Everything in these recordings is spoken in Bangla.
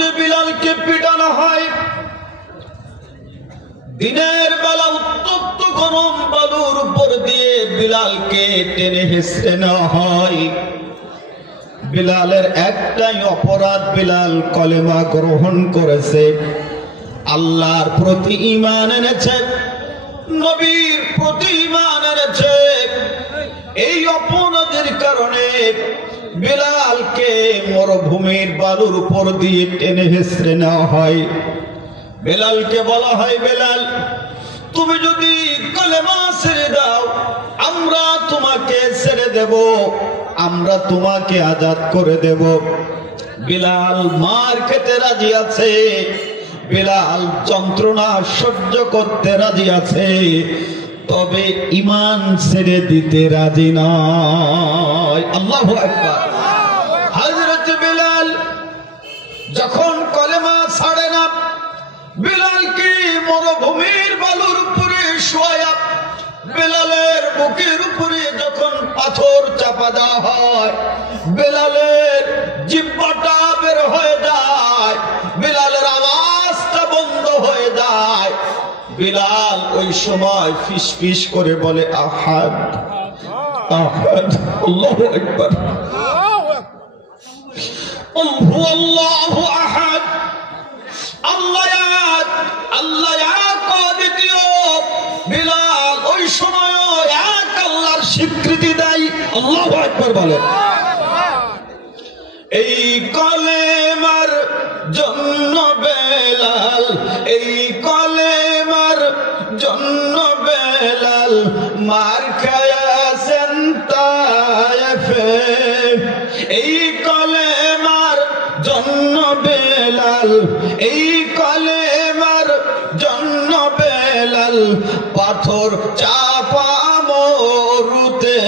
রাত্রে বিলালকে পিটানো হয়, দিনের বেলা উত্তপ্ত গরম বালুর উপর দিয়ে বিলালকে টেনে হেসড়ে নেওয়া হয়। বিলালের একটাই অপরাধ, বিলাল কলেমা গ্রহণ করেছে, আল্লাহর প্রতি ঈমান এনেছে, নবীর প্রতি ঈমান এনেছে। এই অপরাধের কারণে বিলালকে মরুভূমির বালুর উপর দিয়ে টেনে হেসড়ে নেওয়া হয়। বিলালকে বলা হয়, বেলাল তুমি যদি কলেমা ছেড়ে দাও আমরা তোমাকে ছেড়ে দেব, আমরা তোমাকে আজাদ করে দেব। বিলাল মার খেতে রাজি আছে, বিলাল যন্ত্রণা সহ্য করতে রাজি আছে, তবে ঈমান ছেড়ে দিতে রাজি নয়। আল্লাহু আকবার। হযরত বিলাল যখন কলেমা ছাড়ে না, বিলালকে মরুভূমির বালুর উপরে শোয়া, বিলালের বুকের উপরে যখন পাথর চাপা দেওয়া হয়, বিলালের জিহ্বাটা বের হয়ে যায়, বিলালের আওয়াজটা বন্ধ হয়ে যায়। বিলাল ওই সময় ফিস ফিস করে বলে, আহাদ আহাদ, আল্লাহু আকবার, আল্লাহু আহাদ, আল্লাহ এক, আল্লাহ এক অদ্বিতীয়। বিলাল ওই সময় এক আল্লাহর স্বীকৃতি দেয়, আল্লাহু আকবার বলে। এই কলেমার জন্য বেলাল, এই কলেমার জন্য বেলাল মার খায়াছেন তায়েফে, এই কলেমার জন্য বেলাল, এই কলেমার জন্য বেলাল পাথর চাপা মরুতে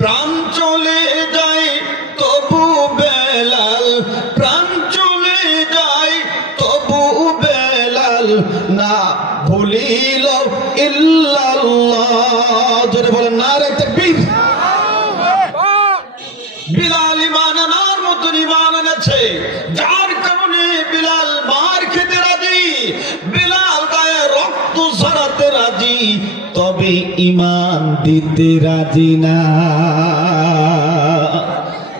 প্রাণ চলে যায় তবু বেলাল, প্রাণ চলে যায় তবু বেলাল না ভুলিল ইল্লাল্লাহ। জোরে বলেন নারে তাকবীর। বিলাল ঈমান আনার মতো ঈমান এনেছে, যার কারণে বিলাল মার খেতে রাজি, বিলাল গায়ে রক্ত ঝরাতে রাজি, তবে ঈমান দিতে রাজি না।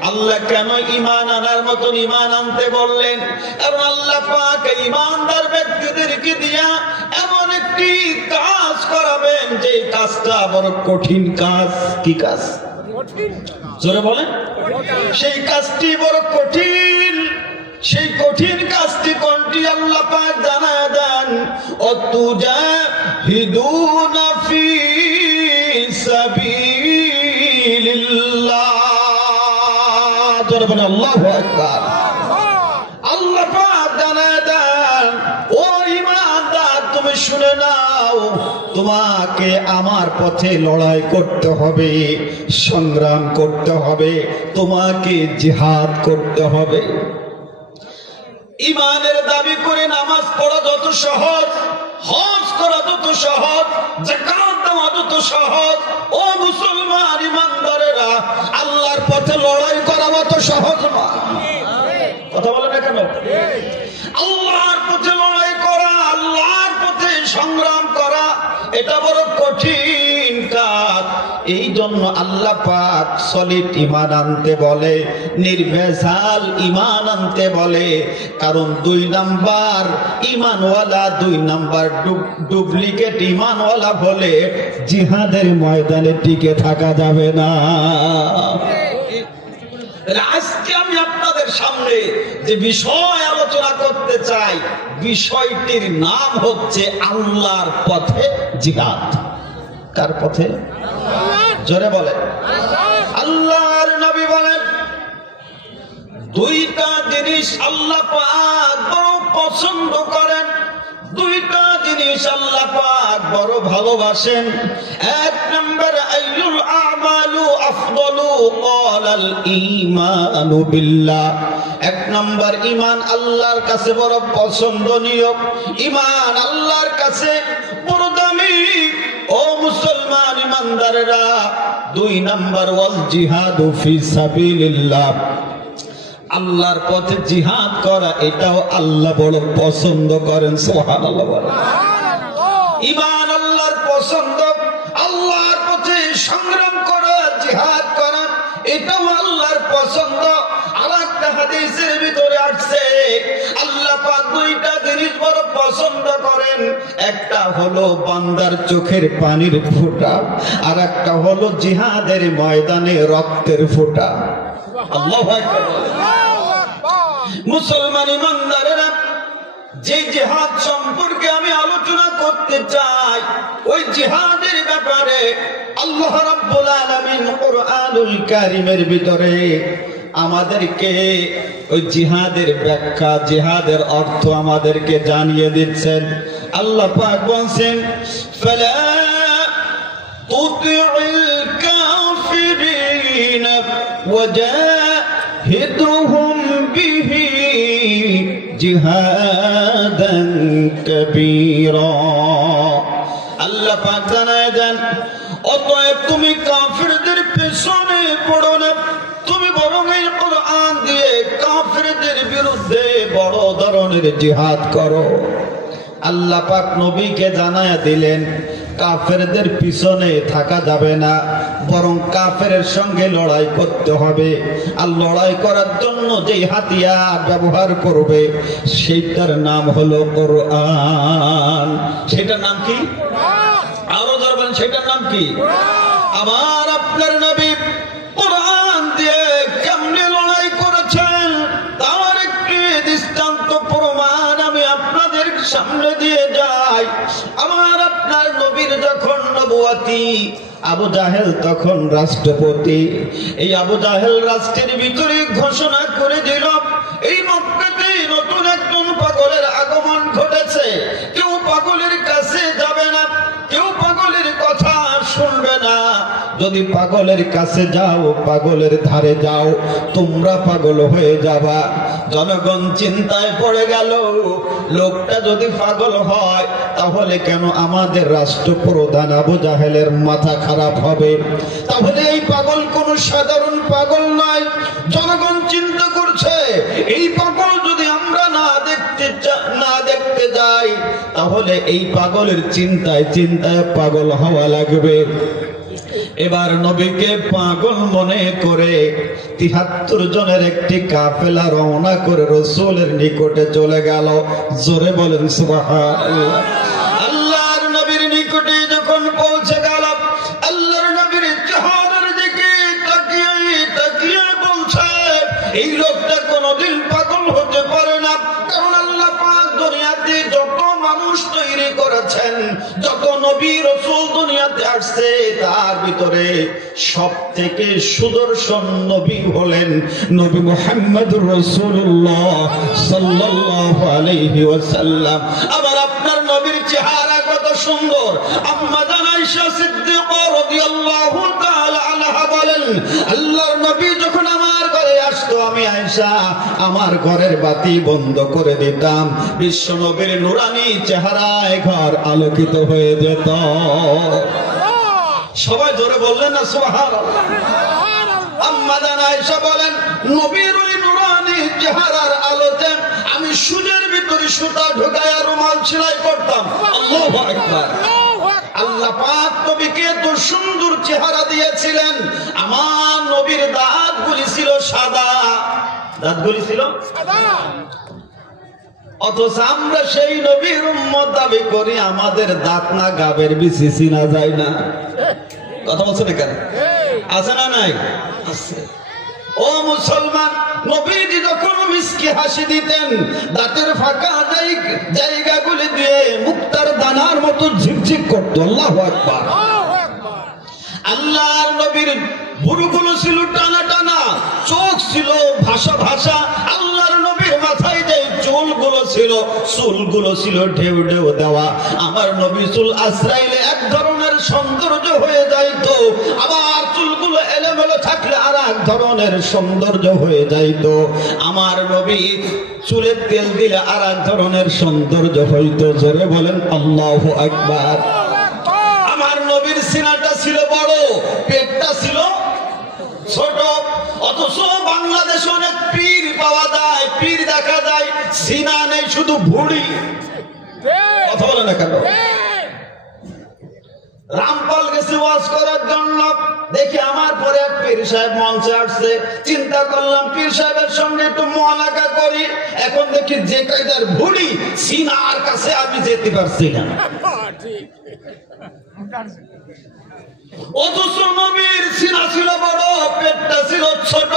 আল্লাহ কেন ঈমান আনার মতো ঈমান আনতে বললেন? কারণ আল্লাহ পাক ঈমানদার ব্যক্তিদেরকে দিয়া এমন একটি কাজ করাবেন যে কাজটা বড় কঠিন কাজ। কি কাজ? জোরে বলেন। সেই কাজটি বড় কঠিন। সেই কঠিন কাজটি কোনটি আল্লাহ পাক জানায় দেন, অতুজাহিদুনা ফি সাবিলিল্লাহ। জোরে বলেন আল্লাহু আকবার। আল্লাহ পাক জানায় দেন, ও ঈমানদার তুমি শুনে নাও, তোমাকে আমার পথে লড়াই করতে হবে, সংগ্রাম করতে হবে, তোমাকে জিহাদ করতে হবে। ঈমানের দাবি করে নামাজ পড়া যত সহজ, হজ করা যত সহজ, যাকাত দেওয়া যত সহজ, ও মুসলমান ঈমানদারেরা আল্লাহর পথে লড়াই করা অত সহজ না। কথা বলে না কেন? আল্লাহর পথে লড়াই করা, আল্লাহর পথে সংগ্রাম করা, এটা বড় কঠিন কাজ। এই জন্য আল্লাহ পাক সলিড ঈমান আনতে বলে, নির্ভেজাল ঈমান আনতে বলে। কারণ 2 নাম্বার ঈমানওয়ালা, 2 নাম্বার ডুপ্লিকেট ঈমানওয়ালা বলে জিহাদের ময়দানে টিকে থাকা যাবে না। আজকে আমি আপনাদের সামনে যে বিষয় আলোচনা করতে চাই, বিষয়টির নাম হচ্ছে আল্লাহর পথে জিহাদ। কার পথে? জোরে বলে। আল্লাহর নবী বলেন, 2টা জিনিস আল্লাহ পাক বড় পছন্দ করেন, 2টা জিনিস আল্লাহ পাক বড় ভালোবাসেন। 1 নম্বর আইয়ুল আমালু আফদালু ক্বালাল ঈমানু বিল্লাহ। 1 নম্বর ঈমান আল্লাহর কাছে বড় পছন্দনীয়, ঈমান আল্লাহর কাছে বড় দামি। ও মুসলমান ঈমানদারেরা, 2 নম্বর ওয়াল জিহাদু ফি সাবিলিল্লাহ, আল্লাহর পথে জিহাদ করা এটাও আল্লাহ বড় পছন্দ করেন। সুবহানাল্লাহ। ঈমান আল্লাহর পছন্দ, আল্লাহর পথে সংগ্রাম করা, জিহাদ করা এটাও আল্লাহর পছন্দ। আরেকটা হাদিসের ভিতরে আসছে আল্লাহ পাক দুইটা জিনিস বড় পছন্দ করেন, একটা হলো বান্দার চোখের পানির ফোঁটা, আর একটা হলো জিহাদের ময়দানে রক্তের ফোঁটা। আল্লাহু আকবার। মুসলমান ইমানদারেরা, যে জিহাদ সম্পর্কে আমি আলোচনা করতে চাই, ওই জিহাদের ব্যাপারে আল্লাহ রাব্বুল আলামিন কুরআনুল কারীমের ভিতরে আমাদেরকে ওই জিহাদের ব্যাখ্যা, জিহাদের অর্থ আমাদেরকে জানিয়ে দিচ্ছেন। আল্লাহ পাক বলেন, ফালা তুতি'ল কাফিরিন ওয়াজাহিদহুম বিহি জিহাদান কাবীরা। আল্লাহ পাক জানায় দেন, অতএব তুমি কাফিরদের পেছনে পড়ো না, তুমি বরং এই কোরআন দিয়ে কাফিরদের বিরুদ্ধে বড় ধরনের জিহাদ করো। আল্লাহ পাক নবীকে জানায়া দিলেন কাফেরদের পিছনে থাকা যাবে না, বরং কাফেরের সঙ্গে লড়াই করতে হবে। আর লড়াই করার জন্য যে হাতিয়ার ব্যবহার করবে সেটার নাম হলো কোরআন। সেটার নাম কি? আরো ধরবেন, সেটার নাম কি? আমার আপনার নবী কোরআন দিয়ে কেমনে লড়াই করেছেন তার একটি দৃষ্টান্ত প্রমাণ আমি আপনাদের সামনে দিয়ে যাই। আমার আপনার নবীর যখন নবুয়তি, আবু জাহেল তখন রাষ্ট্রপতি। এই আবু জাহেল রাষ্ট্রের ভিতরে ঘোষণা করে দিল, এই মক্কাতে নতুন একজন পাগলের আগমন ঘটেছে, কেউ পাগলের কাছে যাবে না, কেউ পাগলের কথা শুনবে না। যদি পাগলের কাছে যাও, পাগলের ধারে যাও, তোমরা পাগল হয়ে যাবা। জনগণ চিন্তায় পড়ে গেল, লোকটা যদি পাগল হয় তাহলে কেন আমাদের রাষ্ট্রপ্রধান আবু জাহেলের মাথা খারাপ হবে? তাহলে এই পাগল কোন সাধারণ পাগল নয়। জনগণ চিন্তা করছে, এই পাগল যদি আমরা না দেখতে যাই তাহলে এই পাগলের চিন্তায় চিন্তায় পাগল হওয়া লাগবে। এবার নবীকে পাগল মনে করে ৭৩ জনের একটি কাফেলা রওনা করে রাসূলের নিকটে চলে গেল। জোরে বলেন সুবহানাল্লাহ। আল্লাহর নবীর নিকটে যখন পৌঁছে গেল, আল্লাহর নবীর চেহারার দিকে তাকিয়ে তাকিয়ে বলছে, এই লোকটা কোনোদিন পাগল হতে পারে না। কারণ আল্লাহ পাক দুনিয়াতে যত মানুষ তৈরি করেছেন, যত নবী রাসূল দুনিয়াতে আসছে, তার ভিতরে সবথেকে সুদর্শন নবী হলেন নবী মুহাম্মদুর রাসূলুল্লাহ সাল্লাল্লাহু আলাইহি ওয়াসাল্লাম। আবার আপনার নবীর চেহারা কত সুন্দর। আম্মা জান আয়েশা সিদ্দিকা রাদিয়াল্লাহু তাআলা আনহা বলেন, আল্লাহর নবী যখন আমার ঘরে আসতো, আমি আয়েশা আমার ঘরের বাতি বন্ধ করে দিতাম, বিশ্ব নবীর নূরানী চেহারায় ঘর আলোকিত হয়ে যেত। সবাই জোরে বললেন না সুবহানাল্লাহ। আম্মা জান আয়েশা বলেন, নবীর ওই নূরানী চেহারার আলোতে আমি সুজের ভিতরে সুতা ঢোকায়া রুমাল সেলাই করতাম। আল্লাহু আকবার। আল্লাহ পাক নবীকে এত সুন্দর চেহারা দিয়েছিলেন। আমার নবীর দাঁতগুলি ছিল সাদা, দাঁতগুলি ছিল সাদা। অথচ আমরা সেই নবীর উম্মত দাবি করি, আমাদের দাঁত না গাবের বিচি চিনা যায় না। কথা বলছেন কেন? আছে না নাই? আছে। ও মুসলমান, নবীজি যখন মিষ্টি হাসি দিতেন, দাঁতের ফাঁকা জায়গাগুলি দিয়ে মুক্তার দানার মতো ঝিকঝিক করতো। আল্লাহু আকবার। আল্লাহর নবীর ভুরুগুলো ছিল টানা টানা, চোখ ছিল ভাষা ভাষা। আল্লাহর নবীর মাথায় যে চুলগুলো ছিল ঢেউ ঢেউ দেওয়া। আমার নবী চুল আশ্রাইলে এক ধরনের সৌন্দর্য হয়ে যাইতো, আবার চুলগুলো এলোমেলো থাকলে আর এক ধরনের সৌন্দর্য হয়ে যাইতো। আমার নবী চুলের তেল দিলে আর এক ধরনের সৌন্দর্য হইতো। জোরে বলেন আল্লাহু আকবার। আমার নবীর সিনাটা ছিল বড়, পেটটা ছিল ছোট। অথচ বাংলাদেশে অনেক পীর পাওয়া যায়, পীর দেখা যায়, সিনা নেই, শুধু ভুড়ি। কথা বলে না কেন? রামপাল গেছি ওয়াজ করার জন্য, দেখি আমার পরে এক পীর সাহেব মঞ্চে আসছে। চিন্তা করলাম পীর সাহেবের সঙ্গে একটু মোয়ালাকা করি। এখন দেখি যে কায়দার ভুড়ি, সিনার কাছে আমি যেতে পারছি না। অথচ নবীর সিনা ছিল বড়, পেটটা ছিল ছোট।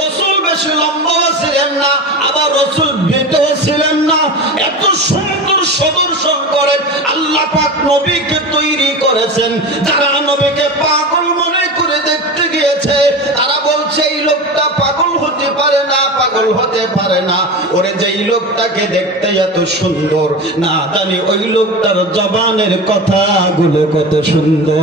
রসুল বেশি লম্বা ছিলেন না, আবার রসুল বেটেও ছিলেন না। এত সুন্দর সদর্শন করেন আল্লাহ পাক নবীকে তৈরি করেছেন। যারা নবীকে পাগল মনে করে দেখতে গিয়েছে, তারা বলছে এই লোকটা পাগল হতে পারে না, পাগল হতে পারে না। ওরে যেই লোকটাকে দেখতে এত সুন্দর, না জানি ওই লোকটার জবানের কথাগুলো কত সুন্দর।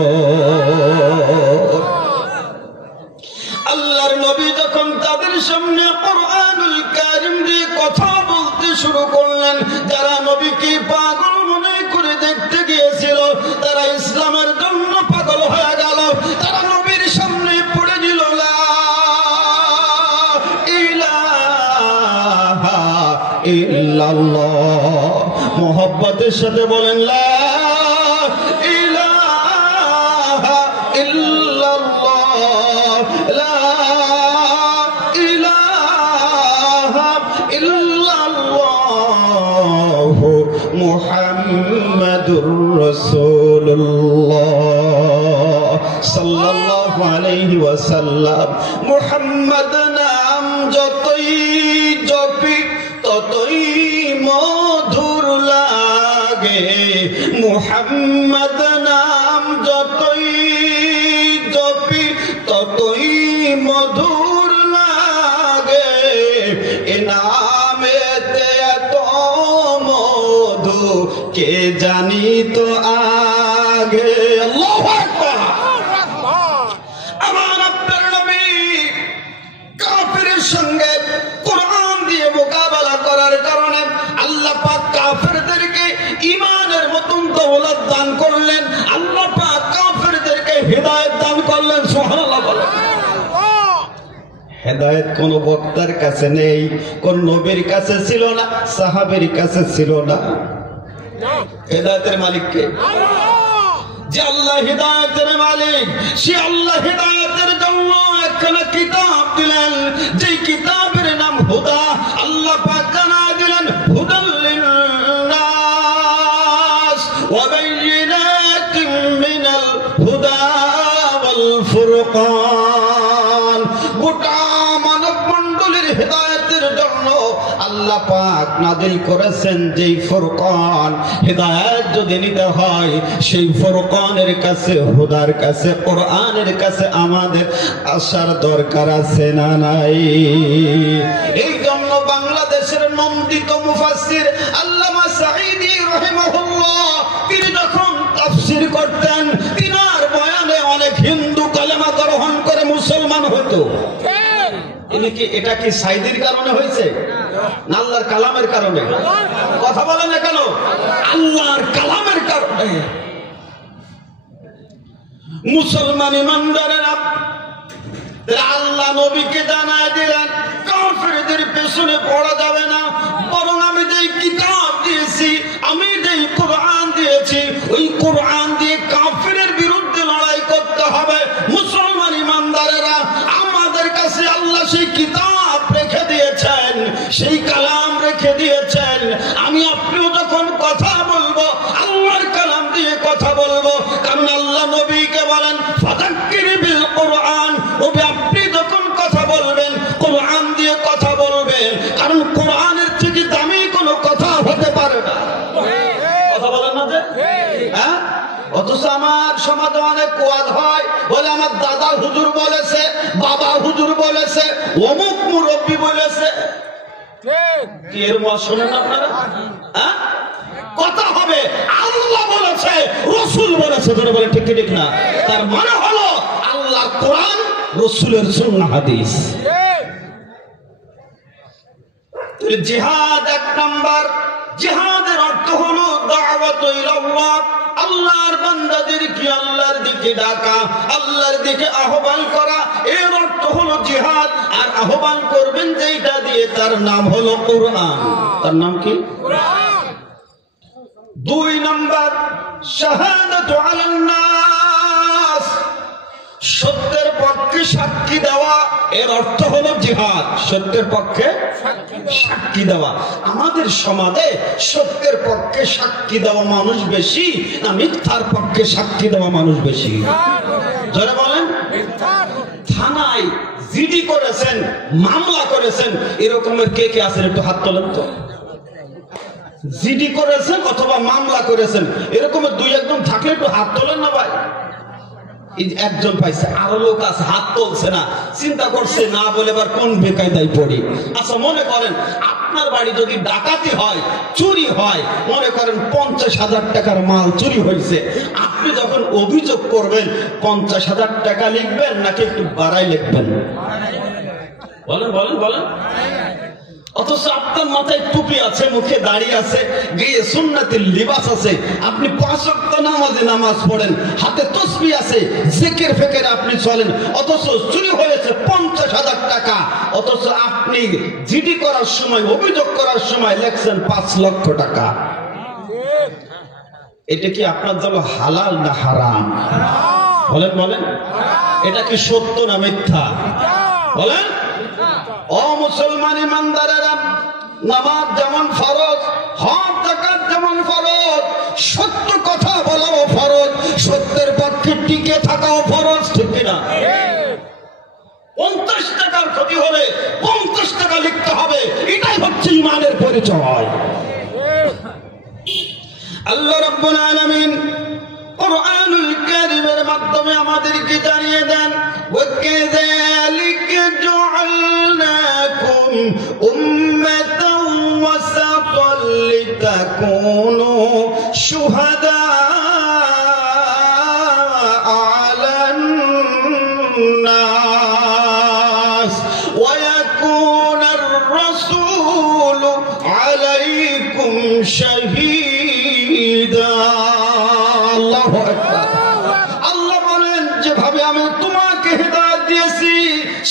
আল্লাহর নবী যখন তাদের সামনে কুরআনুল কারীম দিয়ে কথা বলতে শুরু করলেন, যারা নবীকে পাগল মনে করে দেখতে গিয়েছিল, তারা ইসলামের জন্য পাগল হয়ে গেল। তারা নবীর সামনে পড়ে দিল লা ইলাহা ইল্লাল্লাহ। মোহব্বতের সাথে বলেন লা ইলাহা ইল্লাল্লাহ, লা ইলাহা ইল্লাল্লাহ মুহাম্মাদুর রাসূলুল্লাহ সাল্লাল্লাহু আলাইহি ওয়াসাল্লাম। মুহাম্মদ নাম যতই জপি ততই মধুর লাগে, মুহাম্মদ নাম যতই জপি ততই মধুর লাগে। এ নামেতে এত মধু কে জানি তো আগে। আল্লাহু আকবার। আমার আপনার নবী কাফেরের সঙ্গে কোরআন দিয়ে মোকাবেলা করার কারণে আল্লাহ পাক কাফেরদেরকে ঈমানের মতন দৌলত দান করলেন। আল্লাহ পাক কাফেরদেরকে হিদায়াত দান করলেন। সুবহানাল্লাহ বলেন। হেদায়েত কোন বক্তার কাছে নেই, কোন নবীর কাছে ছিল না, সাহাবের কাছে ছিল না। হেদায়েতের মালিক কে? যে আল্লাহ হিদায়াতের মালিক, সে আল্লাহ হিদায়াতের জন্য একখানা কিতাব দিলেন, যে কিতাবের নাম হুদা। আল্লাহ পাক জানায় দিলেন হুদাল লিন্নাস ওয়া বাইয়িনাতিন মিনাল হুদা ওয়াল ফুরকান। গোটা মানব মণ্ডলীর হিদায়াতের জন্য আল্লাহ পাক নাযিল করেছেন যেই ফুরকান। হিদায়াত যদি নিতে হয় সেই ফুরকানের কাছে, হুদার কাছে, কোরআনের কাছে আমাদের আসার দরকার আছে না নাই? এই জন্য বাংলাদেশের নন্দিত মুফাসসির আল্লামা সাঈদী রাহিমাহুল্লাহ তিনি যখন তাফসীর করতেন, তিনার বয়ানে অনেক হিন্দু কালেমা গ্রহণ করে মুসলমান হতো। এটা কি সাঈদীর কারণে হয়েছে না আল্লাহর কালামের কারণে? কথা বলে না কেন? আল্লাহর কালামের কারণে। মুসলমান ইমানদারেরা আল্লাহ নবীকে জানায় দিলেন কাফেরদের পেছনে পড়া যাবে না, বরং আমি যেই কিতাব দিয়েছি, আমি যেই কোরআন দিয়েছি, ওই কোরআন দিয়ে কাফেরের বিরুদ্ধে লড়াই করতে হবে। মুসলমান ইমানদারেরা আমাদের কাছে আল্লাহ সেই কিতাব রেখে দিয়েছেন, সেই কালাম রেখে দিয়েছেন। আমি আপনিও যখন কথা বলবো আল্লাহর কালাম দিয়ে কথা বলবো, কারণ আল্লাহ নবীকে বলেন ফাযাক্কির বিল কোরআন। ওবে আপনি যখন কথা বলবেন কোরআন দিয়ে কথা বলবেন, কারণ কোরআনের থেকে দামি কোনো কথা হতে পারে না। কথা বলেন না যে? হ্যাঁ। অথচ আমার সমাজে অনেক ওয়াজ হয়, বলে আমার দাদা হুজুর বলেছে, বাবা হুজুর বলেছে, অমুক মুরব্বী বলেছে। কি এর ওয়াজ শোনেন আপনারা? হ্যাঁ, কথা হবে আল্লাহ বলেছে, রাসূল বলেছে, যারা বলে ঠিক ঠিক না, তার মানে হলো আল্লাহ কোরআন, রাসূলের সুন্নাহ হাদিস। জিহাদ এক নাম্বার। জিহাদের অর্থ হলো দাওয়াত ইলাল্লাহ, আল্লাহর বান্দাদেরকে আল্লাহর দিকে ডাকা, আল্লাহর দিকে আহ্বান করা, এর অর্থ হলো জিহাদ। আর আহ্বান করবেন যেটা দিয়ে, তার নাম হলো কোরআন। তার নাম কি? কোরআন। 2 নাম্বার, শাহাদাতু আলান নাস, সত্যের পক্ষে সাক্ষী দেওয়া, এর অর্থ হলো জিহাদ। সত্যের পক্ষে সাক্ষী দেওয়া। আমাদের সমাজে সত্যের পক্ষে সাক্ষী দেওয়া মানুষ বেশি না মিথ্যার পক্ষে সাক্ষী দেওয়া মানুষ বেশি? যারা বলেন থানায় জিডি করেছেন, মামলা করেছেন, এরকমের কে কে আছেন একটু হাত তোলেন তো। জিডি করেছেন অথবা মামলা করেছেন, এরকমের 2-1 থাকলে একটু হাত তোলেন না ভাই। একজন পাইছে, আরো লোক আছে হাত তুলছে না, চিন্তা করছে না বলে এবার কোন বেকায়দায় পড়ি। আচ্ছা মনে করেন আপনার বাড়ি যদি ডাকাতি হয়, চুরি হয়, মনে করেন 50,000 টাকার মাল চুরি হয়েছে, আপনি যখন অভিযোগ করবেন 50,000 টাকা লিখবেন নাকি একটু বাড়াই লিখবেন? বলেন বলেন বলেন। অথচ আপনার মাথায় টুপি আছে, মুখে দাড়ি আছে, গায়ে সুন্নাতের লিবাস আছে, আপনি 5 ওয়াক্ত নামাজে নামাজ পড়েন, হাতে তাসবিহ আছে, জিকির ফিকির আপনি চলেন, অথচ চুরি হয়েছে 50,000 টাকা। অথচ আপনি জিডি করার সময়, অভিযোগ করার সময় লেখছেন 5 লক্ষ টাকা। এটা কি আপনার জন্য হালাল না হারাম? বলেন বলেন। এটা কি সত্য না মিথ্যা? বলেন। ও মুসলমান ইমানদারেরা, নামাজ যেমন ফরজ, হজ যাকাত যেমন ফরজ, সত্য কথা বলাও ফরজ, সত্যের পক্ষে টিকে থাকাও ফরজ, ঠিক কিনা? 50 টাকার ক্ষতি হলে 50 টাকা লিখতে হবে, এটাই হচ্ছে ঈমানের পরিচয়। আল্লাহ রাব্বুল আলামিন কুরআনুল কারীমের মাধ্যমে আমাদেরকে জানিয়ে দেন, ওয়াকাযালিকা জুআলনাকুম উম্মাতাও ওয়াসাতাল লিতাকুনু শুহাদা আলান নাস ওয়া ইয়াকুনার রাসূলু আলাইকুম শাহীদা। আল্লাহু আকবার। আল্লাহ বলেন, যেভাবে আমি তোমাকে হিদায়াত দিয়েছি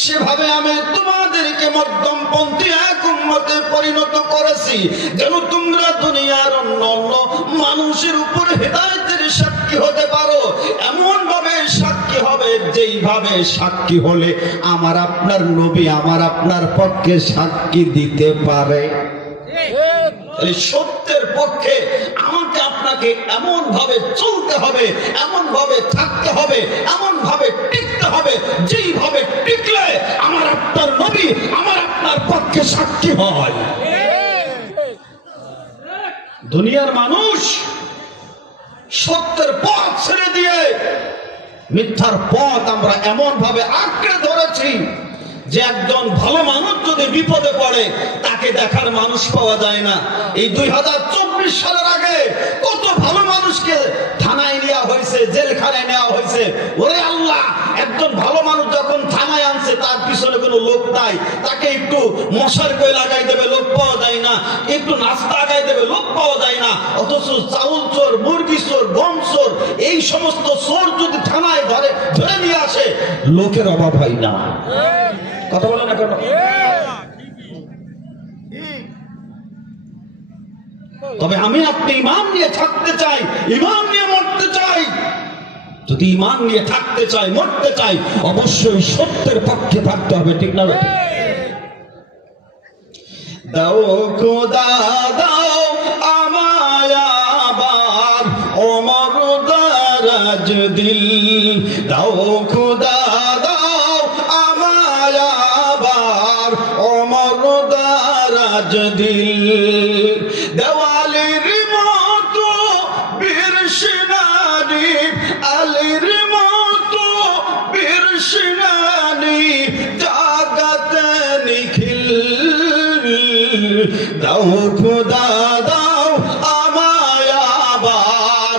সেভাবে আমি তোমাদেরকে মধ্যমপন্থী এক উম্মতে পরিণত করেছি, যেন তোমরা দুনিয়ার অন্য মানুষের উপর হিদায়াতের সাক্ষী হতে পারো। এমন ভাবে সাক্ষী হবে যেইভাবে সাক্ষী হলে আমার আপনার নবী আমার আপনার পক্ষে সাক্ষী দিতে পারে। সত্যের পক্ষে আমাকে আপনাকে এমন ভাবে চলতে হবে, এমন ভাবে থাকতে হবে, এমন ভাবে টিকতে হবে যেইভাবে টিকলে আমার আপনার নবী আমার আপনার পক্ষে সাক্ষী হয়। দুনিয়ার মানুষ সত্যের পথ ছেড়ে দিয়ে মিথ্যার পথ আমরা এমন ভাবে আঁকড়ে ধরেছি যে একজন ভালো মানুষ যদি বিপদে পড়ে তাকে দেখার মানুষ পাওয়া যায় না। এই 2024 সালের আগে কত ভালো মানুষকে থানায় নেওয়া হয়েছে, জেলখানায় নেওয়া হয়েছে। ওরে আল্লাহ, একজন ভালো মানুষ যখন থানায় আনছে তার পিছনে কোনো লোক নাই, তাকে একটু মশার কই লাগাই দেবে, লোক পাওয়া যায় না, একটু নাস্তা লাগাই দেবে, লোক পাওয়া যায় না। অথচ চাউল চোর, মুরগি চোর, গম চোর, এই সমস্ত চোর যদি থানায় ধরে নিয়ে আসে, লোকের অভাব হয় না। কথা বলে না কেন? তবে আমি আপনি ঈমান নিয়ে থাকতে চাই, ঈমান নিয়ে মরতে চাই। যদি ঈমান নিয়ে থাকতে চাই, মরতে চাই, অবশ্যই সত্যের পক্ষে থাকতে হবে, ঠিক না? দাও খোদা দাও আমায় আবার ওমর দারাজ দিল, দাও খোদা দাও আমায় আবার ওমর দারাজ দিল, দেওয়ালের মতো বীর সেনানি, আলীর মতো বীর সেনানি, জাগাতে নিখিল, দাও খোদা দাও আমায় আবার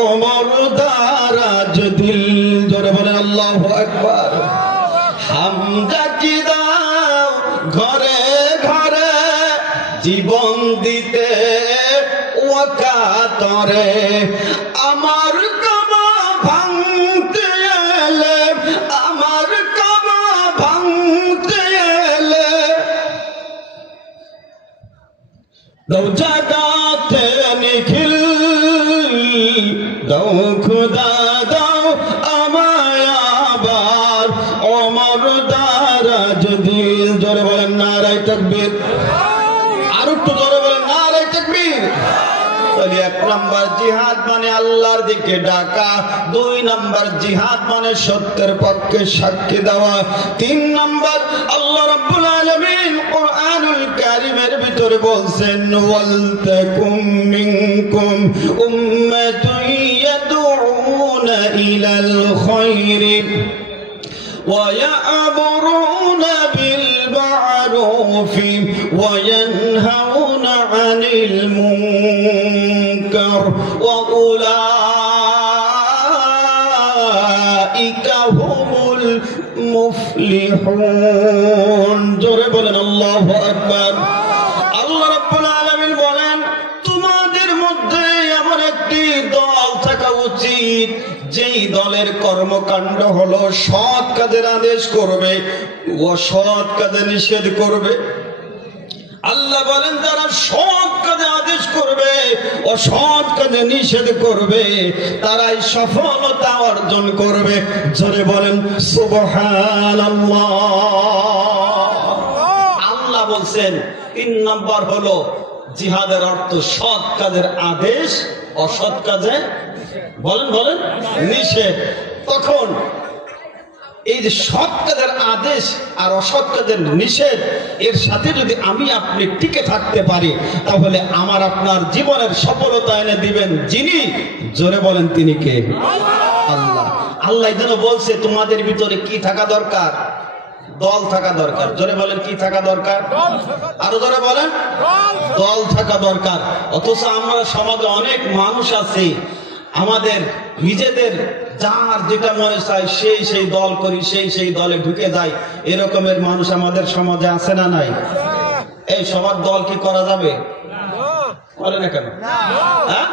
ওমর দারাজ দিল। জোরে বলেন আল্লাহু আকবার। হামদা কি দাও ঘরে ঘরে, জীবন দিতে ওয়াকাতরে আমার কাবা ভাঙতে এলে আমার কাবা ভাঙতে এলে দাও জাগাতে নিখিল দাও খুদা দাও আমায় আবার অমর দারাজ দিল জোরে বলেন নারায়ে তাকবীর আর একটু জোরে বলেন নারায়ে তাকবীর তাহলে এক নাম্বার জিহাদ মানে আল্লাহর দিকে ডাকা দুই নাম্বার জিহাদ মানে সত্যের পক্ষে সাক্ষী দেওয়া তিন নাম্বার আল্লাহ রাব্বুল আলামিন কোরআনুল কারীমের ভিতরে বলছেন ওয়াল তাকুম মিনকুম উম্মাতুন ইয়াদউনা ইলাল খায়রি ويأمرون بالمعروف وينهون عن المنكر وأولئك هم المفلحون জোরে বলেন আল্লাহু আকবার আল্লাহ রাব্বুল আলামিন বলেন তোমাদের মধ্যে এমন একটি দল থাকা উচিত যেই দলের কর্মকাণ্ড হলো সৎ কাজের আদেশ করবে অসৎ কাজে নিষেধ করবে আল্লাহ বলেন যারা সৎ কাজে আদেশ করবে অসৎ কাজে নিষেধ করবে তারাই সফলতা অর্জন করবে জোরে বলেন সুবহানাল্লাহ আল্লাহ বলছেন তিন নাম্বার হলো জিহাদের অর্থ সৎ কাজের আদেশ অসৎ কাজে বলেন বলেন নিষেধ তখন এই যে সৎ কাজের আদেশ আর অসৎ কাজের নিষেধ এর সাথে যদি আমি আপনি টিকে থাকতে পারি তাহলে আমার আপনার জীবনের সফলতা এনে দিবেন যিনি জোরে বলেন তিনি কে আল্লাহ আল্লাহ যেন বলছে তোমাদের ভিতরে কি থাকা দরকার দল থাকা দরকার জোরে বলেন কি থাকা দরকার আরো জোরে বলেন দল থাকা দরকার অথচ আমরা সমাজে অনেক মানুষ আছে আমাদের নিজেদের যার যেটা মনে চায় সেই দল করি সেই দলে ঢুকে যায় এরকমের মানুষ আমাদের সমাজে আছে না নাই এই সবার দল কি করা যাবে বলে না কেন হ্যাঁ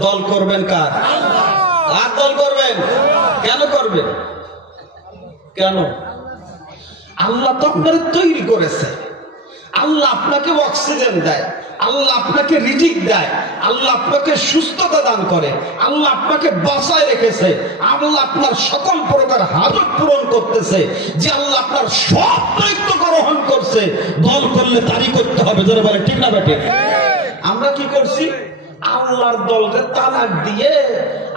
দল করবেন কার কার দল করবেন কেন করবেন কেন আল্লাহ তো আপনাকে তৈরি করেছে আল্লাহ আপনাকে অক্সিজেন দেয় আল্লাহ আপনাকে রিজিক দেয় আল্লাহ আপনাকে সুস্থতা দান করে আল্লাহ আপনাকে বাঁচায় রেখেছে আল্লাহ আপনার সকল প্রকার হাজত পূরণ করতেছে যে আল্লাহ আপনার সব দায়িত্ব গ্রহণ করছে দল করলে তারই করতে হবে ধরে বলে ঠিক না বেটে আমরা কি করছি আল্লাহর দলকে তালাক দিয়ে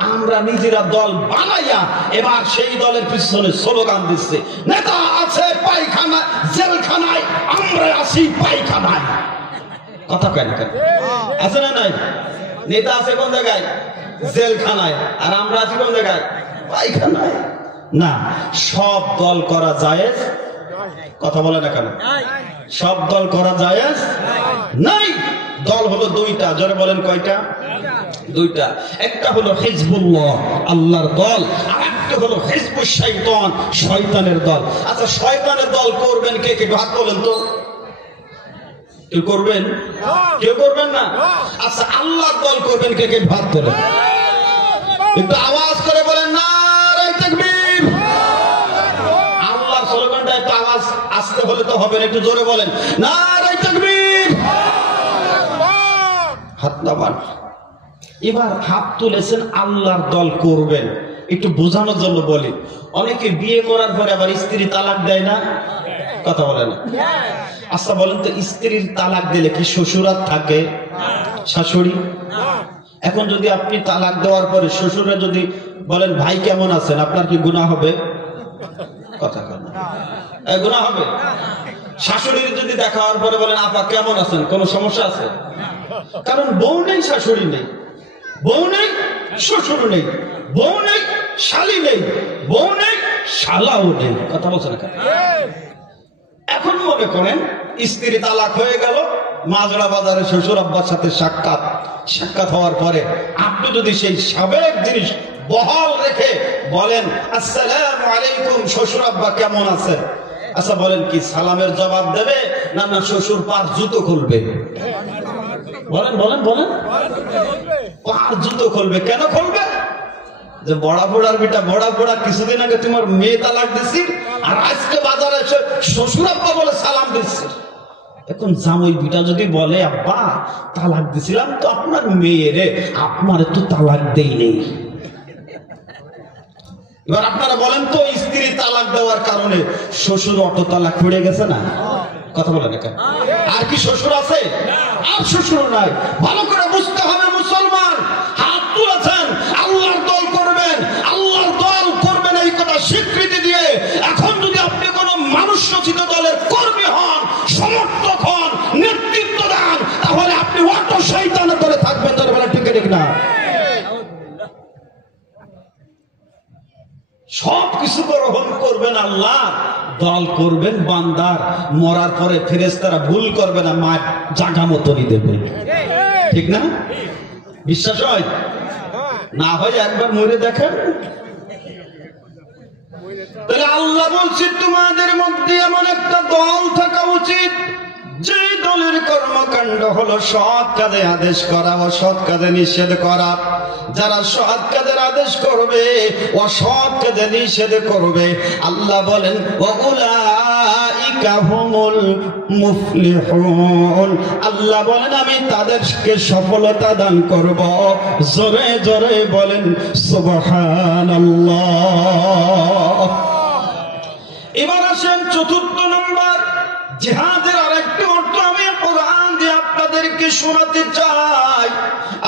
আমরা নিজেরা দল বানাইয়া এবার সেই দলের পিছনে স্লোগান দিচ্ছে নেতা আছে পায়খানা জেলখানায় আমরা আছি পায়খানায় কথা কেন কেন আছে না নাই নেতা আছে কোন জায়গায় জেলখানায় আর আমরা আছি কোন জায়গায় পায়খানায় না সব দল করা জায়েজ কথা বলে না কেন সব দল করা জায়েজ নাই দল হলো দুইটা জোরে বলেন কয়টা দুইটা একটা হলো হিজবুল্লাহ আল্লাহর দল আর একটা হলো হিজবুশ শাইতান শয়তানের দল আচ্ছা শয়তানের দল করবেন কে কে হাত তোলেন তো কেউ করবেন কেউ করবেন না আচ্ছা আল্লাহর দল করবেন কে কে হাত তোলেন একটু আওয়াজ করে বলেন নারায়ে তাকবীর আল্লাহর স্লোগানটা একটু আওয়াজ আসতে হলে তো হবে না একটু জোরে বলেন নারায়ে তাকবীর হাত নামান এবার হাত তুলেছেন আল্লাহর দল করবেন একটু বোঝানোর জন্য বলি অনেকে বিয়ে করার পরে আবার স্ত্রী তালাক দেয় না কথা বলে না আচ্ছা বলেন তো স্ত্রীর তালাক দিলে কি শ্বশুরাত থাকে শাশুড়ি এখন যদি আপনি তালাক দেওয়ার পরে শ্বশুরে যদি বলেন ভাই কেমন আছেন আপনার কি গুনাহ হবে কথা কেন গুনাহ হবে শাশুড়ির যদি দেখা হওয়ার পরে বলেন আপা কেমন আছেন কোনো সমস্যা আছে কারণ বউ নেই শাশুড়ি নেই বউ নেই শ্বশুর নেই বউ নেই শালি নেই বউ নেই শালাও নেই কথা বলছেন কেন এখন মনে করেন স্ত্রী তালাক হয়ে গেল মাজরা বাজারে শ্বশুর আব্বার সাথে সাক্ষাৎ হওয়ার পরে আপনি যদি সেই সাবেক জিনিস বহাল রেখে বলেন আসসালামু আলাইকুম শ্বশুর আব্বা কেমন আছেন আচ্ছা বলেন কি সালামের জবাব দেবে না না শ্বশুর পার জুতো খুলবে? বলেন বলেন বলেন, পার জুতো খুলবে। কেন খুলবে? যে বড়া বড়ার বেটা, বড়া বড়া কিছুদিন আগে তোমার মেয়ে তালাক দিছি, আর আজকে বাজারে এসে শ্বশুর আব্বা বলে সালাম দিচ্ছে। এখন জামাই বিটা যদি বলে আব্বা তালাক দিছিলাম তো আপনার মেয়েরে, আপনার তো তালাক দেই নেই। এবার আপনারা বলেন তো, স্ত্রী তালাক দেওয়ার কারণে শ্বশুর অটো তালাক পড়ে গেছে না? কথা বলে দেখেন, আর কি শ্বশুর আছে? আর শ্বশুর নাই। ভালো করে বুঝতে হবে মুসলমান, হাত তুলেছেন আল্লাহর দল করবেন, আল্লাহর দল করবেন এই কথা স্বীকৃতি দিয়ে। এখন যদি আপনি কোন মানুষ রচিত দলের কর্মী হন, সমর্থক হন, নেতৃত্ব দেন, তাহলে আপনি অটো শয়তানের দলে থাকবেন। তার বেলা ঠিক ঠিক না? সবকিছু গ্রহণ করবেন আল্লাহ, দল করবেন বান্দার। মরার পরে ফেরেশতারা ভুল করবে না, মা জাগা মতনই দেবে। ঠিক না? বিশ্বাস হয় না? হয় একবার মরে দেখেন। তাহলে আল্লাহ বলছে তোমাদের মধ্যে এমন একটা দল থাকা উচিত যে দলের কর্মকাণ্ড হলো সৎ কাজে আদেশ করা, অসৎ কাজে নিষেধ করা। যারা সৎ কাজের আদেশ করবে, অসৎ কাজে নিষেধ করবে। আল্লাহ বলেন ওয়াউলাইকা হুমুল মুফলিহুন। আল্লাহ বলেন আমি তাদেরকে সফলতা দান করব। জোরে জোরে বলেন সুবহানাল্লাহ। এবার আসেন চতুর্থ নম্বর, জিহাদের আরেকটি অর্থ আমি কোরআন দিয়ে আপনাদেরকে শোনাতে চাই।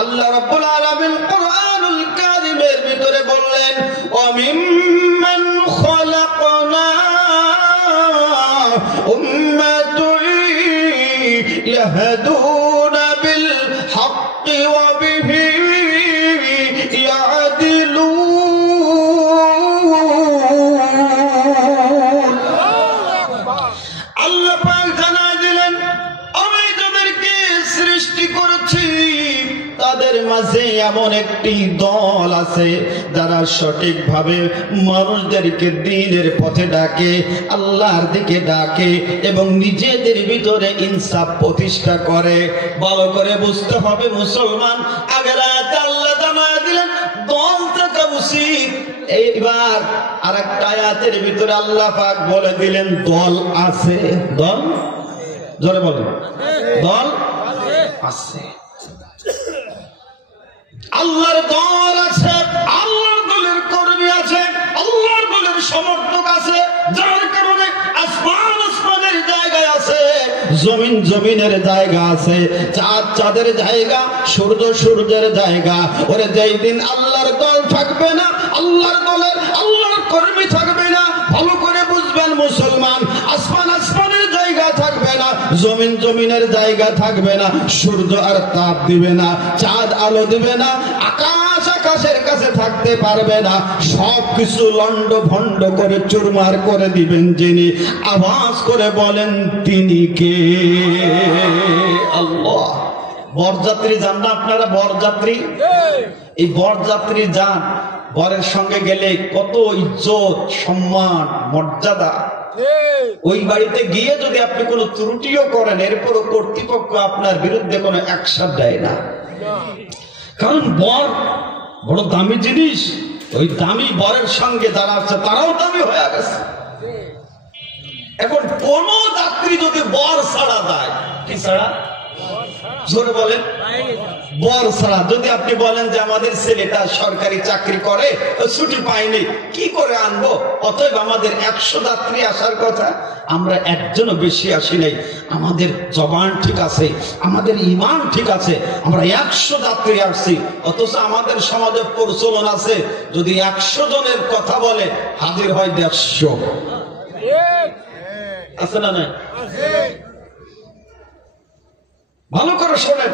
আল্লাহ রাব্বুল আলামিন কোরআনুল কারীমের ভিতরে বললেন ওয়া মিম্মান খালাকনা উম্মাতুন ইয়াহদুনা বিল হাক্কি ওয়া বিহি ইয়াদিলুন। আল্লাহ পাক জানায় দিলেন আমি যাদেরকে সৃষ্টি করেছি তাদের মাঝে এমন একটি দল আছে যারা সঠিকভাবে মানুষদেরকে দ্বীনের পথে ডাকে, আল্লাহর দিকে ডাকে এবং নিজেদের ভিতরে ইনসাফ প্রতিষ্ঠা করে। ভালো করে বুঝতে হবে মুসলমান, আগের আয়াতে আল্লাহ জানায় দিলেন দল থাকা উচিত। এইবার আরেকটা আয়াতের ভিতরে আল্লাহ পাক বলে দিলেন দল আছে। দল জোরে বলেন, দল আছে। আল্লাহর দল আছে, আল্লাহর দলের কর্মী আছে, আল্লাহর দলের সমর্থক আছে। যার কারণে আসমান আসমানের জায়গায় আছে, জমিন জমিনের জায়গা আছে, চাঁদ চাঁদের জায়গা, সূর্য সূর্যের জায়গা। ওরে যেই দিন আল্লাহর দল থাকবে না, আল্লাহর দলের আল্লাহর কর্মী থাকবে না, ভালো করে বুঝবেন মুসলমান, আসমান আসমানের জায়গা থাকবে না, জমিন জমিনের জায়গা থাকবে না, সূর্য আর তাপ দিবে না, চাঁদ আলো দিবে না, আকাশ আকাশের কাছে থাকতে পারবে না। সবকিছু লন্ড ভন্ড করে চুরমার করে দিবেন যিনি। আওয়াজ করে বলেন তিনি কে? আল্লাহ। বরযাত্রী যান না আপনারা? বরযাত্রী, এই বরযাত্রী যান, বরের সঙ্গে গেলে কত ইজ্জত সম্মান মর্যাদা। ওই বাড়িতে গিয়ে যদি আপনি কোনো ত্রুটিও করেন, এরপরও কর্তৃপক্ষ আপনার বিরুদ্ধে কোনো অ্যাকশন দেয় না। কারণ বর বড় দামি জিনিস, ওই দামি বরের সঙ্গে যারা আছে তারাও দামি হয়ে গেছে। এখন কোন যাত্রী যদি বর ছাড়া যায়, কি ছাড়া? জোরে বলেন, বর ছাড়া। যদি আপনি বলেন যে আমাদের ছেলেটা সরকারি চাকরি করে, ছুটি পাইনি, কি করে আনবো? অতএব আমাদের 100 যাত্রী আসার কথা, আমরা একজনও বেশি আসি নাই। আমাদের জবান ঠিক আছে, আমাদের ঈমান ঠিক আছে, আমরা 100 যাত্রী আসছি। অথচ আমাদের সমাজে প্রচলন আছে যদি 100 জনের কথা বলে হাজির হয় 150। আছে না নাই? ভালো করে শোনেন।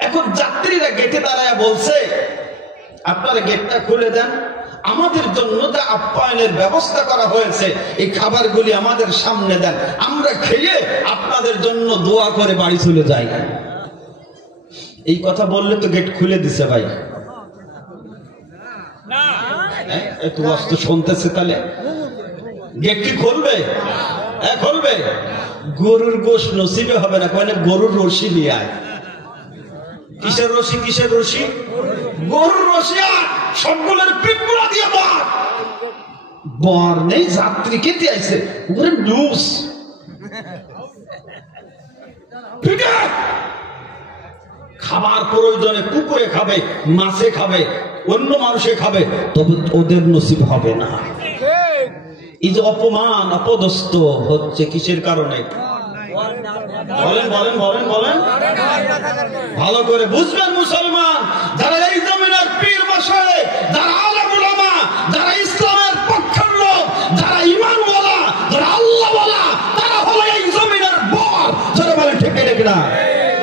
এখন যাত্রীরা গেটে দাঁড়ায় বলছে আপনারা গেটটা খুলে দেন, আমাদের জন্য যে আপ্যায়নের ব্যবস্থা করা হয়েছে এই খাবারগুলি আমাদের সামনে দেন, আমরা খেয়ে আপনাদের জন্য দোয়া করে বাড়ি চলে যাই। এই কথা বললে তো গেট খুলে দিছে ভাই। একটু বস্তু শুনতেছে, তাহলে গেট কি খুলবে? খুলবে। গরুর গোশ নসিবে হবে না, কয় না গরুর রশি নিয়ে আয়। কিসের রশি? কিসের রশি? গরুর রশি। আর সবগুলোর পিঠপুরা দিয়ে বর, বর নেই, যাত্রী কেটে আইছে ওরে লুস খাবার প্রয়োজনে কুকুরে খাবে, মাছে খাবে, অন্য মানুষে খাবে, তবে ওদের নসিব হবে না। এই যে অপমান অপদস্থ হচ্ছে কিসের কারণে? বলেন বলেন বলেন বলেন, ভালো করে বুঝবেন মুসলমান। যারা এই জমিনের পীর মশাই, যারা আলেম উলামা, যারা ইসলামের পক্ষের লোক, যারা ঈমানওয়ালা, যারা আল্লাহওয়ালা, তারা হলো এই জমিনের বর। যারা বলেন ঠিক না?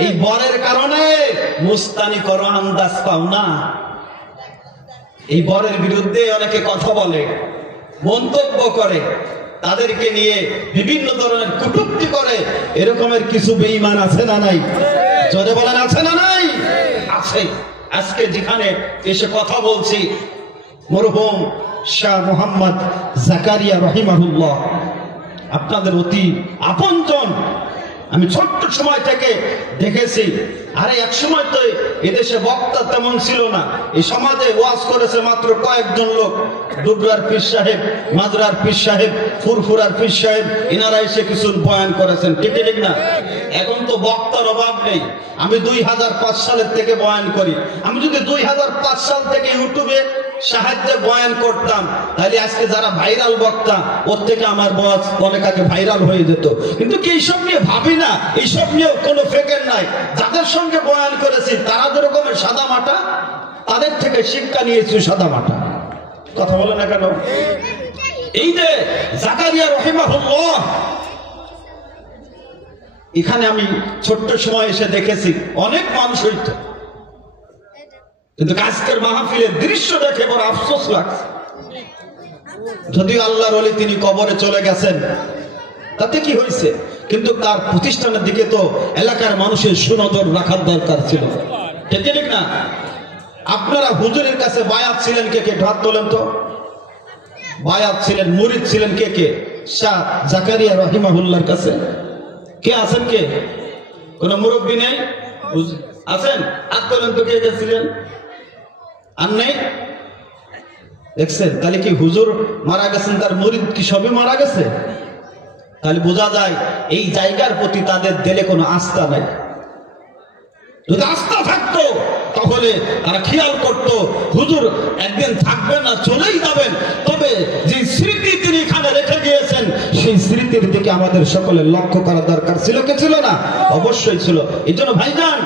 এই বরের কারণে মুস্তানি করো, আন্দাজ পাও না। এই বরের বিরুদ্ধে অনেকে কথা বলে, মন্তব্য করে, তাদেরকে নিয়ে বিভিন্ন ধরনের কটূক্তি করে। এরকমের কিছু বেঈমান আছে না নাই? জোরে বলেন আছে না নাই? আছে। আজকে যেখানে এসে কথা বলছি, মরহুম শাহ মোহাম্মদ জাকারিয়া রহিমাহুল্লাহ আপনাদের অতি আপনজন। আমি ছোট্ট সময় থেকে দেখেছি। আরে এক সময় তো এদেশে বক্তা তেমন ছিল না। এই সমাজে ওয়াজ করেছে মাত্র কয়েকজন লোক, ডুবরার পীর সাহেব, মাদরার পীর সাহেব, ফুরফুরার পীর সাহেব, এনারা এসে কিছু বয়ান করেছেন, ঠিক ঠিক না? এখন তো বক্তার অভাব নেই। আমি 2005 সালের থেকে বয়ান করি। আমি যদি 2005 সাল থেকে ইউটিউবে সাহায্যে বয়ান করতাম, তাহলে আজকে যারা ভাইরাল বক্তা, ওর থেকে আমার বয়ান অনেক আগে ভাইরাল হয়ে যেত। কিন্তু কি এইসব নিয়ে ভাবি না? এইসব নিয়ে কোনো ফেকের নাই। যাদের সঙ্গে বয়ান করেছি তারা যেরকমের সাদা মাটা, তাদের থেকে শিক্ষা নিয়েছি সাদা মাটা। কথা বলে না কেন? এই যে জাকারিয়া রহিমাহুল্লাহ, এখানে আমি ছোট্ট সময় এসে দেখেছি অনেক মানুষ হইতো, কিন্তু আজকের মাহফিলের দৃশ্য দেখে বড় আফসোস লাগছে। যদিও আল্লাহর ওলি তিনি কবরে চলে গেছেন, তাতে কি হয়েছে? কিন্তু তার প্রতিষ্ঠানের দিকে তো এলাকার মানুষের সুনজর রাখার দরকার ছিল, ঠিক না? আপনারা হুজুরের কাছে বায়াত ছিলেন কে কে? হাত তোলেন তো। বায়াত ছিলেন, মুরিদ ছিলেন কে কে? শাহ জাকারিয়া রহিমাহুল্লাহর কাছে কে আছেন? কে? কোন মুরব্বী নেই? আছেন? হাত তোলেন তো, কে গেছিলেন? আর নেই? দেখছেন? তাহলে কি হুজুর মারা গেছেন, তার মুরিদ কি সবই মারা গেছে? তাহলে বোঝা যায় এই জায়গার প্রতি তাদের দিলে কোনো আস্থা নাই। যদি আস্থা থাকতো তাহলে তারা খেয়াল করতো হুজুর একদিন থাকবেন না, চলেই যাবেন, তবে যে স্মৃতি তিনি এখানে রেখে গিয়েছেন সেই স্মৃতির দিকে আমাদের সকলের লক্ষ্য করা দরকার ছিল কি ছিল না? অবশ্যই ছিল। এই জন্য ভাইজান,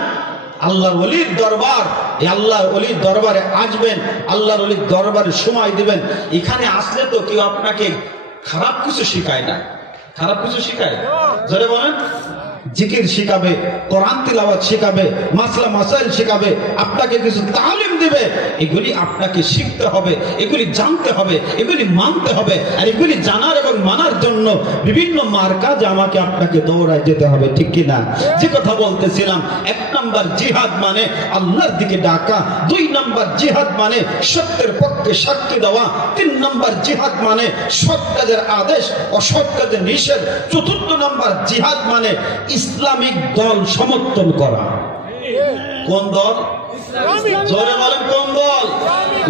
আল্লাহর ওলির দরবার, এই আল্লাহর ওলির দরবারে আসবেন, আল্লাহর ওলির দরবারে সময় দিবেন। এখানে আসলে তো কেউ আপনাকে খারাপ কিছু শিখায় না। খারাপ কিছু শিখায়? জোরে বলেন। জিকির শিখাবে, কোরআন তিলাওয়াত শিখাবে, মাসলা মাসাইল শিখাবে, আপনাকে কিছু তালিম দিবে। এগুলি আপনাকে শিখতে হবে, এগুলি জানতে হবে, এগুলি মানতে হবে। আর এগুলি জানার এবং মানার জন্য বিভিন্ন মার্কাজে আমাকে আপনাকে দৌড়ায় যেতে হবে, ঠিক কি না? যে কথা বলতেছিলাম, 1 নাম্বার জিহাদ মানে আল্লাহর দিকে ডাকা, 2 নাম্বার জিহাদ মানে সত্যের পক্ষে সাক্ষী দেওয়া, 3 নাম্বার জিহাদ মানে সৎ কাজের আদেশ, অসৎ কাজের নিষেধ, 4 নাম্বার জিহাদ মানে ইসলামিক দল সমর্থন করা। কোন দল? জোরে বলেন, কোন দল?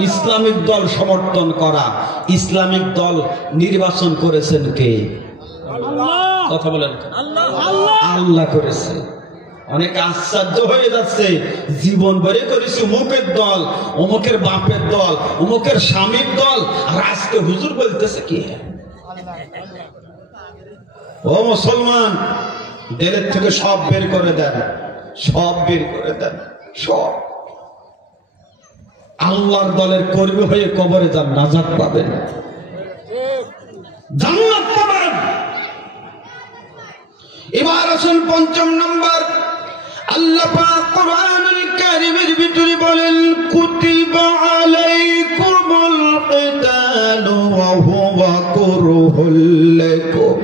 ইসলামিক দল সমর্থন করা। ইসলামিক দল নির্বাচন করেছেন কে? কথা বলেন। আল্লাহ করেছে। অনেক আশ্চর্য হয়ে যাচ্ছে, জীবন বেড়ে করেছি অমুকের দল, অমুকের বাপের দল, অমুকের স্বামীর দল, আর আজকে হুজুর বলতেছে কি? ও মুসলমান, দিলের থেকে সব বের করে দেন, সব বের করে দেন, সব। আল্লাহর দলের কর্মী হয়ে কবরে যান, নাজাত পাবেন, জান্নাত পাবেন। এবার আসুন 5 নম্বর। আল্লাহ পাক কোরআনুল কারীমের ভিতরে বলেন, কুতিবা আলাইকুমুল কিতালু ওয়া হুয়া কুরহুল লাকুম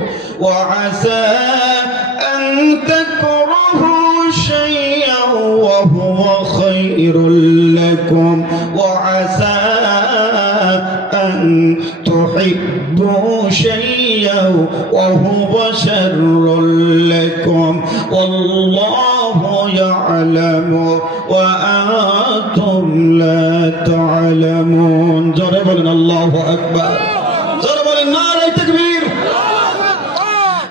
ওয়া আসা আন তাকরাহু শাইআন ওয়া হুয়া খায়রুল লাকুম ওয়া আসা আন তুহিব্বু শাইআন ওয়া হুয়া وشر لكم والله يعلم وأنتم لا تعلمون জোরে বলেন আল্লাহু আকবার জোরে বলেন নারে তাকবীর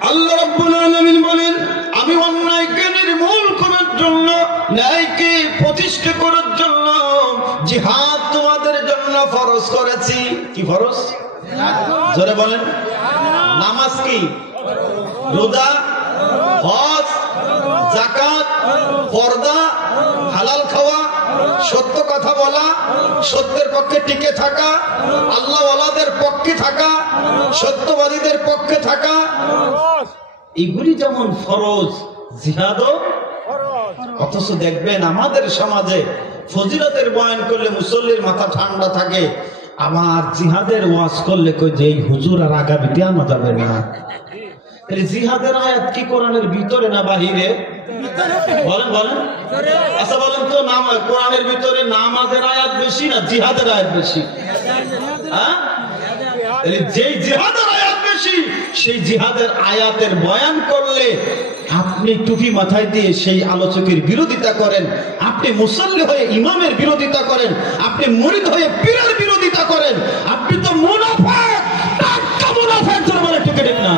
আল্লাহ রাব্বুল আলামিন বলেন আমি অন্যায়কে নির্মূল করার জন্য ন্যায়কে প্রতিষ্ঠা করার জন্য জিহাদ তোমাদের জন্য ফরজ করেছি কি ফরজ জোরে বলেন নামাজ কি রোজা হজ যাকাত পর্দা হালাল খাওয়া সত্য কথা বলা সত্যের পক্ষে টিকে থাকা আল্লাহ ওয়ালাদের পক্ষে থাকা সত্যবাদীদের পক্ষে থাকা এগুলি যেমন ফরজ জিহাদও অথচ দেখবেন আমাদের সমাজে ফজিলতের বয়ান করলে মুসল্লির মাথা ঠান্ডা থাকে আবার জিহাদের ওয়াজ করলে কই যে এই হুজুর আর আগামীতে আনা যাবে না জিহাদের আয়াত কি কোরআনের ভিতরে না বাহিরে বলেন বলেন আচ্ছা বলেন তো নাম কোরআনের ভিতরে নামাজের আয়াত বেশি না জিহাদের আয়াত বেশি হ্যাঁ যেই জিহাদের আয়াত বেশি সেই জিহাদের আয়াতের বয়ান করলে আপনি টুপি মাথায় দিয়ে সেই আলোচকের বিরোধিতা করেন আপনি মুসল্লি হয়ে ইমামের বিরোধিতা করেন আপনি মুরিদ হয়ে পীরের বিরোধিতা করেন আপনি তো মুনাফিক টাটকা মুনাফিক বলে টিকে দেন না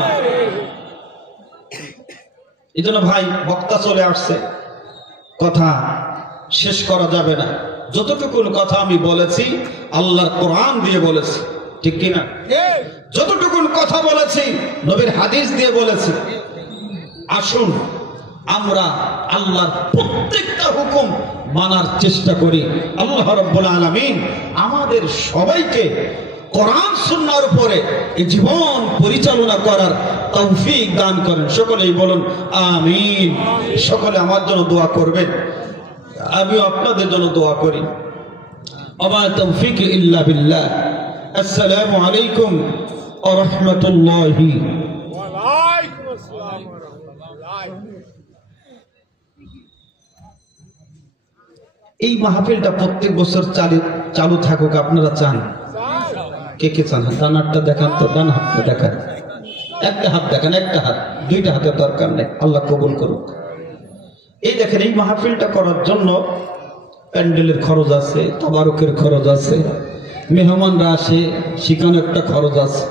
এজন্য ভাই বক্তা চলে আসছে কথা শেষ করা যাবে না যতটুকু কথা আমি বলেছি আল্লাহর কোরআন দিয়ে বলেছি ঠিক কি না যতটুকু কথা বলেছি নবীর হাদিস দিয়ে বলেছি আসুন আমরা আল্লাহর প্রত্যেকটা হুকুম মানার চেষ্টা করি আল্লাহ রাব্বুল আলামিন আমাদের সবাইকে কোরআন সুন্নাহর উপরে এই জীবন পরিচালনা করার তৌফিক দান করেন সকলেই বলুন আমিন সকলে আমার জন্য দোয়া করবেন আমিও আপনাদের জন্য দোয়া করি ওয়া তৌফিক ইল্লা বিল্লাহ আসসালামু আলাইকুম ওয়া রাহমাতুল্লাহি ওয়া আলাইকুম আসসালাম ওয়া রাহমাতুল্লাহ এই মাহফিলটা প্রত্যেক বছর চালু থাকুক আপনারা চান কে কে চান ডান হাতটা দেখান তো ডান হাতটা দেখান একটা হাত দেখান একটা হাত দুইটা হাতের দরকার নেই আল্লাহ কবুল করুক এই দেখেন এই মাহফিলটা করার জন্য প্যান্ডেলের খরচ আছে তাবারুকের খরচ আছে মেহমানরা আসে সেখানে একটা খরচ আছে